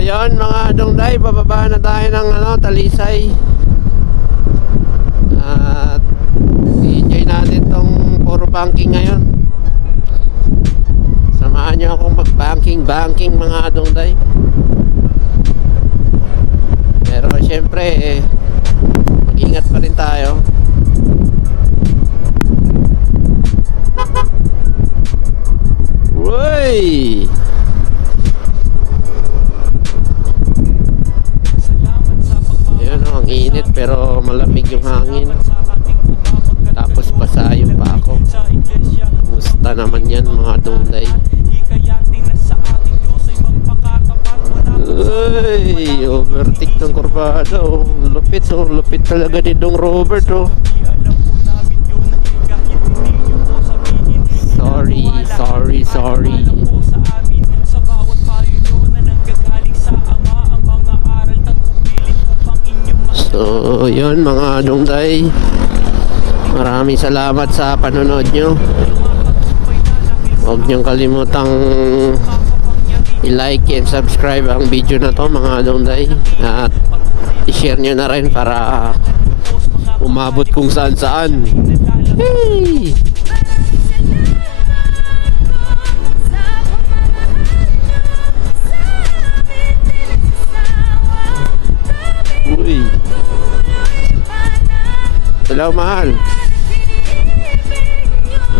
yun mga dongday, bababa na tayo ng Talisay. At i-enjoy natin tong puro banking ngayon. Samahan nyo akong mag-banking mga dongday. Pero syempre mag-ingat pa rin tayo. Uy! Ang init pero malamig yung hangin. Tapos basa yung pa ako. Musta naman yan mga dongday. Uy, overtake ng kurbada. Lupit lupit talaga ni Dong Robert. Sorry. So yun mga dongday, maraming salamat sa panonood nyo. Huwag nyong kalimutang i-like and subscribe ang video na to mga dongday. At i-share nyo na rin para umabot kung saan saan. Hey! Uy! Hello, mahal.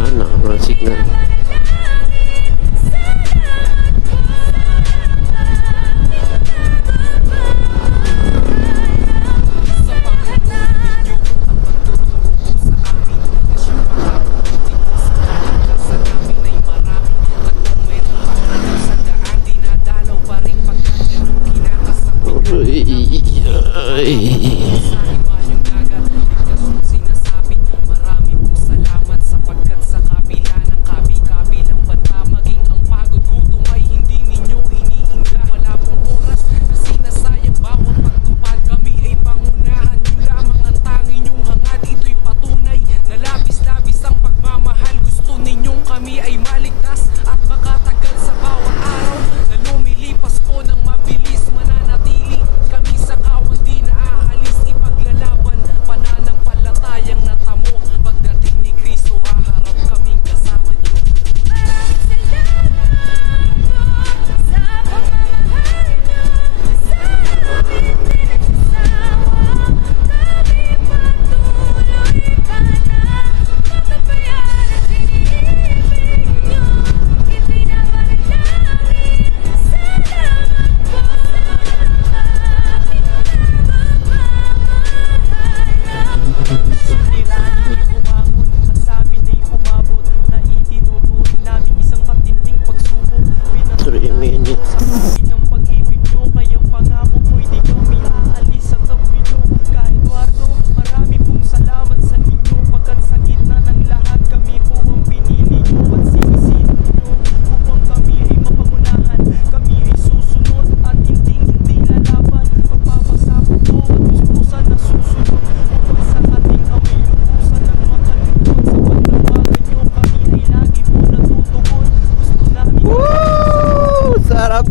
Ano, ang signal.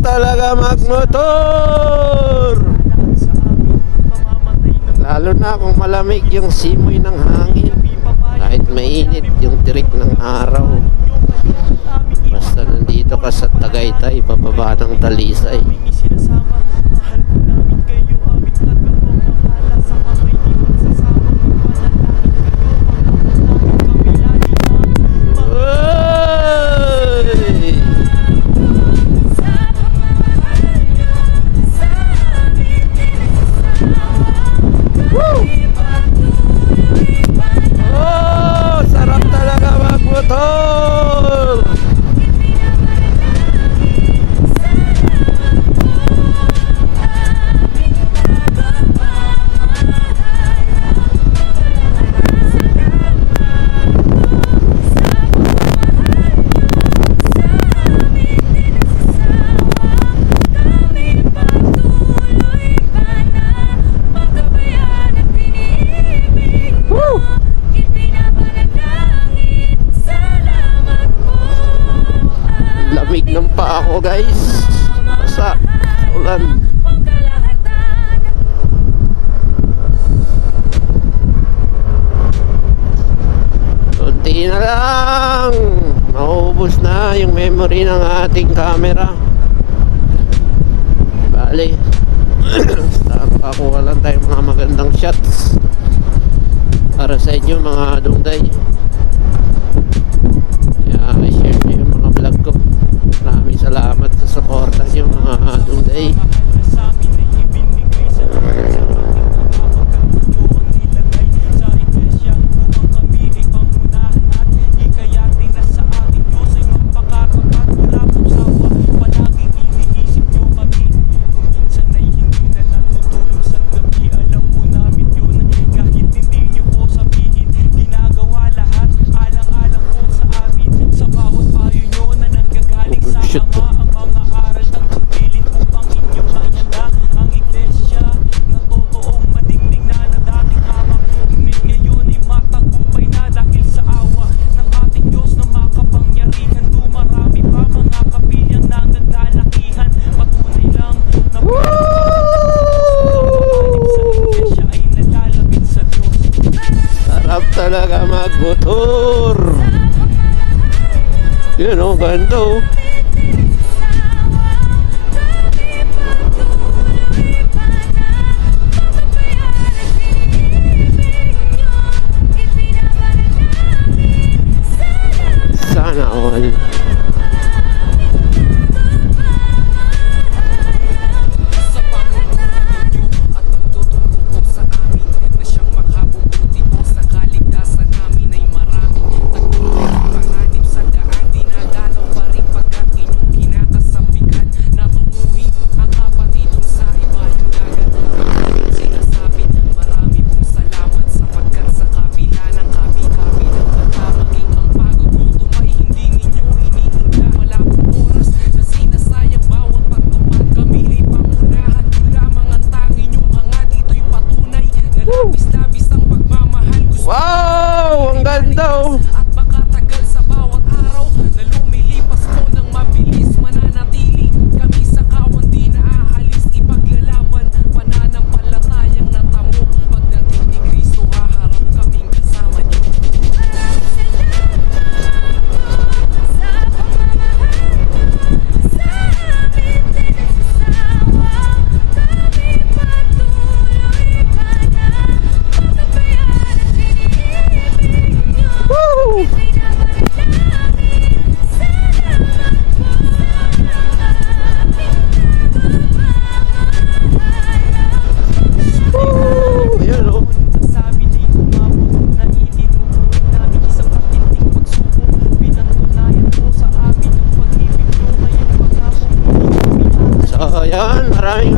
Talaga magmotor, lalo na kung malamig yung simoy ng hangin, kahit mainit yung tirik ng araw. Basta nandito ka sa Tagaytay, pababa ng Talisay. basa sa ulan. Kunti na lang, maubos na yung memory ng ating camera. Bali, pakuha lang tayo mga magandang shots para sa inyo mga dungday. Kaya i-share nyo yung mga vlog ko. Maraming salamat sa suporta nyo mga dungday. Talaga magmotor. Yun o, ganda o. Sana all. Wow! Ang ganda oh! At makatagal sa bawat araw na lumilipas mo ng mabilis mananatili kami sa kawan di na aalis ipaglalaban pananampalatayang natamo pagdating ni Kristo haharap kaming kasama niyo.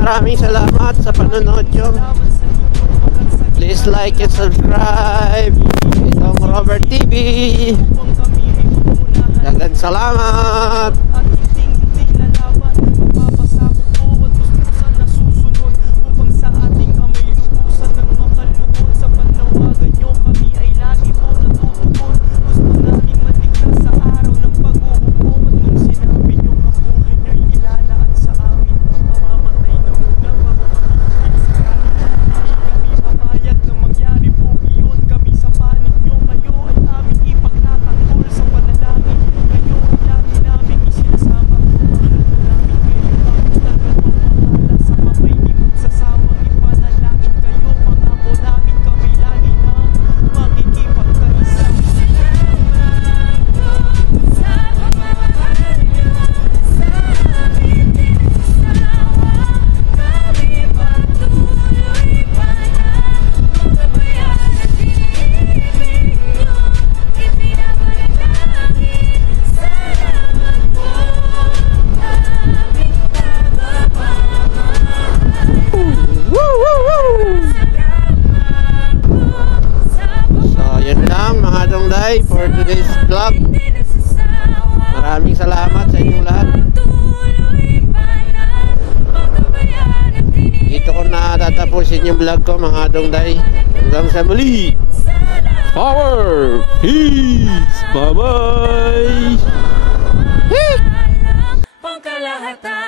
Maraming salamat sa panonood nyo. Please like and subscribe. Itong Robert TV. Dagan salamat. For today's vlog. Maraming salamat sa inyong lahat. Dito ko na tatapusin yung vlog ko mga dongday. Hanggang sa muli. Power! Peace! Bye-bye! Pangkalahatan.